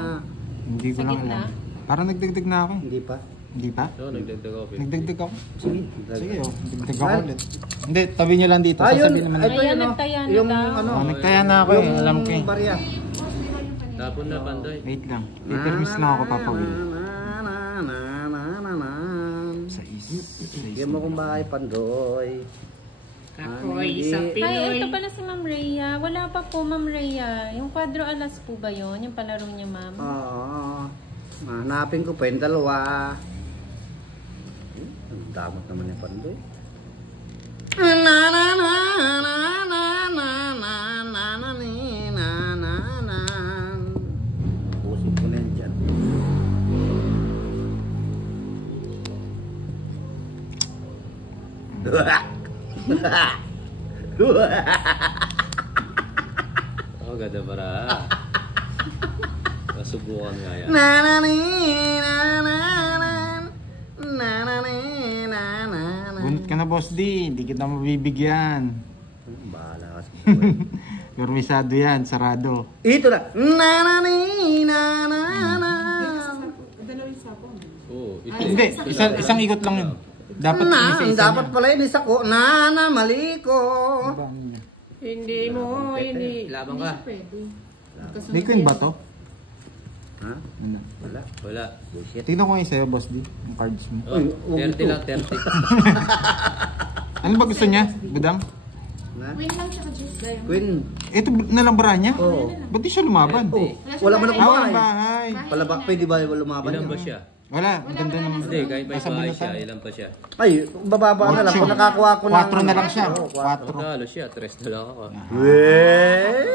Hindi ko Sa lang gitna? alam. Parang nagdagdag na ako eh. Hindi pa. Hindi pa? So, nagdagdag ako. Nagdagdag ako. Sige. Dagdag. Sige oh. Nagdagdag ako ulit. Hindi, tabi niyo lang dito. Ayun, Sasabihin naman. ito Ayan, yun, oh. nagtaya na Yung daw. ano, Oh, nagtaya na ako eh. Alam ko eh. barya. Tapon na, Pandoy. Wait lang. Pipermis lang ako, Papa Will. Sa Bigyan mo kong bahay, Pandoy. Ako'y sa Ay, ito pala si Ma'am Rhea. Wala pa po, Ma'am Rhea. Yung kwadro alas po ba yun? Yung palaro niya, Ma'am? Oo. Hanapin ko pa yung dalawa. Ang damot naman yung Pandoy. Oh, ganda para. Nasubukan nga yan. Bunot ka na, Boss D. Hindi kita mabibigyan. Bahala ka sa Permisado yan, sarado. Ito na. Dalawang sapon. Oo, ito. Hindi, isang ikot lang yun. Dapat isa-isa Dapat pala yun isa ko. Mali ko. niya. Hindi mo, hindi. Laban ka. Pwede. Hindi ko yun ba to? Ha? Ano? Wala. Wala. Bullshit. Tingnan ko yung sa'yo, Boss D. Yung cards mo. Oh, 30 lang, 30. Ano ba gusto niya, Budang? Na? Win lang siya ka-juice. Queen. Ito nalambara niya? Oo. Ba't di siya lumaban? Oh, wala mo na Ah, bahay. bahay. Palabak pwede ba lumaban Ilan niya? ba siya? Wala, ganda naman. Hindi, kahit may Nasa bahay bunutan. siya, ilan pa siya? Ay, bababa na lang. Kung nakakuha ko ng... 4 na lang siya. Oo, 4. Matalo siya, 3 na lang ako. Weh!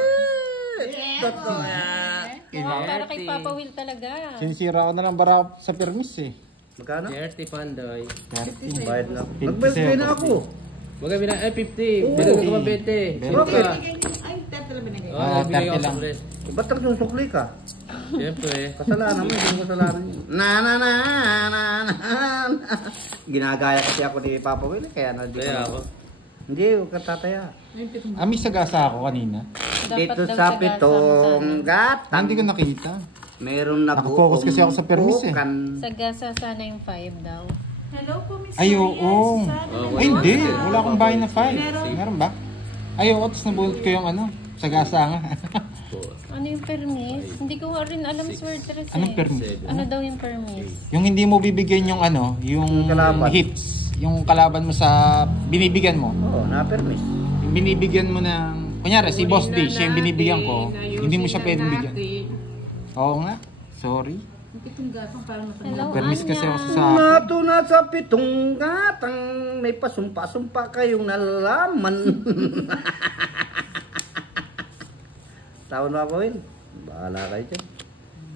Totoo yan. Para kay Papa Will talaga. Sinisira ko na lang bara sa permis eh. Magkano? 30 pandoy. 30. Bayad lang. 50 Nagbayad sa'yo, kayo na Boss ako. Magabi na, 50. Bilog ka ba 20? Meron Sino ka? Ay, tete lang binigay. Oo, Ah, bigay 30 ako lang. sa ulit. Ba't nagsusukli ka? Siyempre. Kasalanan mo, hindi mo kasalanan yun. Na. Ginagaya kasi ako ni Papa Will, kaya na di Kaya ko- ako. Hindi, huwag ka tataya. May sagasa ako kanina. Dito daw sa sagasa pitong mo gatang, Hindi ko nakita. meron na Nakafocus kasi ako sa permis eh. Sagasa sana yung 5 daw. Hello po, Miss Ay, Reyes. oo. Susana. Ay, hindi. Wala akong bahay na 5. Meron. Meron ba? Ay, oo. Tapos nabulot ko yung ano. Sagasa nga. Ano yung permis? Hindi ko nga rin alam swordress eh. Anong permis? Ano daw yung permis? Yung hindi mo bibigyan yung ano, yung Kalaban. hits. Yung kalaban mo sa binibigyan mo. Oo, na-permis. Yung binibigyan mo ng, kunyari si Boss D, siya yung binibigyan ko, hindi mo siya pwedeng bigyan. Oo nga, sorry. Ang pitong gatong parang Hello, Permis kasi ako Anya. sa... Nato na sa pitong gatang, may pasumpa-sumpa kayong nalaman. Tawon ba, Will? Bahala kayo dyan.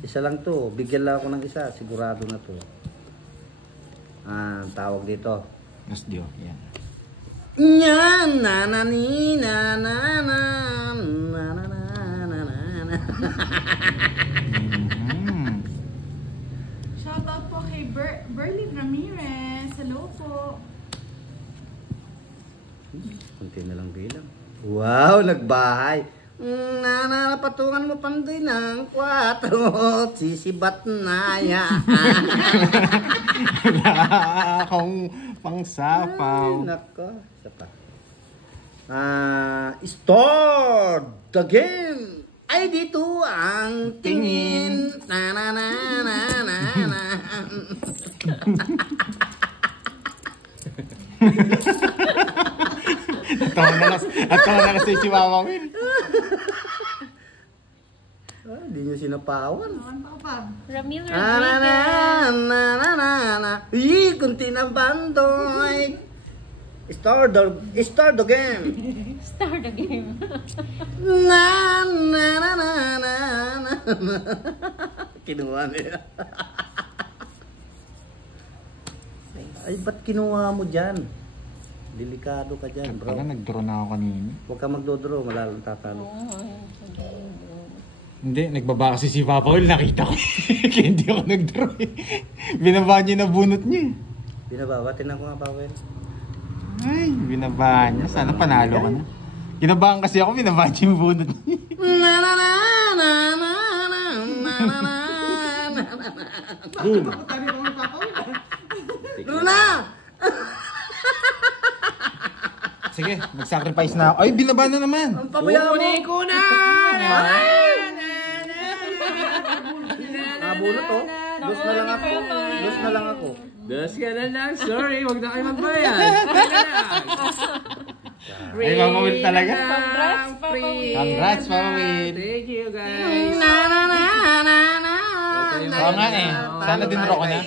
Isa lang to, bigyan lang ako ng isa, sigurado na to. Tawag dito. Boss D, yan. Yan, nanani, nananan, nananana. Shoutout po kay Berlin Ramirez. Hello po. Kunti na lang bilang. Wow, nagbahay. Patungan mo pandoy ng 4. Sisibat na yan. Wala akong pangsapaw. Nako. Isa pa. Store the game. Ay, dito ang tingin. Na. At na kasi si Mama Will. Hindi nyo sinapawan. Ano pa? Ramil Na. Rodriguez. Kunti na bandoy. Start the game. Start the game. Na. Kinuha nila. Ay, ba't kinuha mo dyan? Delikado ka dyan, bro. Pala nag-draw na ako kanina. Huwag ka magdodraw, malalong tatalo. Hindi, nagbaba kasi si Papa Will, nakita ko. Kaya hindi ako nag-draw eh. Binaba niya na bunot niya eh. Binababa, tinan ko nga, Pawel. Ay, binaba niya. Sana panalo ka na. Kinabahan kasi ako, binaba niya yung bunot niya. Boom! Tabi ko ng papa. Luna! Sige, mag-sacrifice na ako. Ay, binaba na naman. Ang papaya mo! ko na! Nabulot to. Dos na lang ako. Dos na lang ako. Das ka na lang. Sorry, huwag na kayo magbayad. Ay, Mama Will talaga. Congrats, Papa Will. Congrats, Mama Will. Thank you, guys. Na. Oo nga eh. Sana din ko na.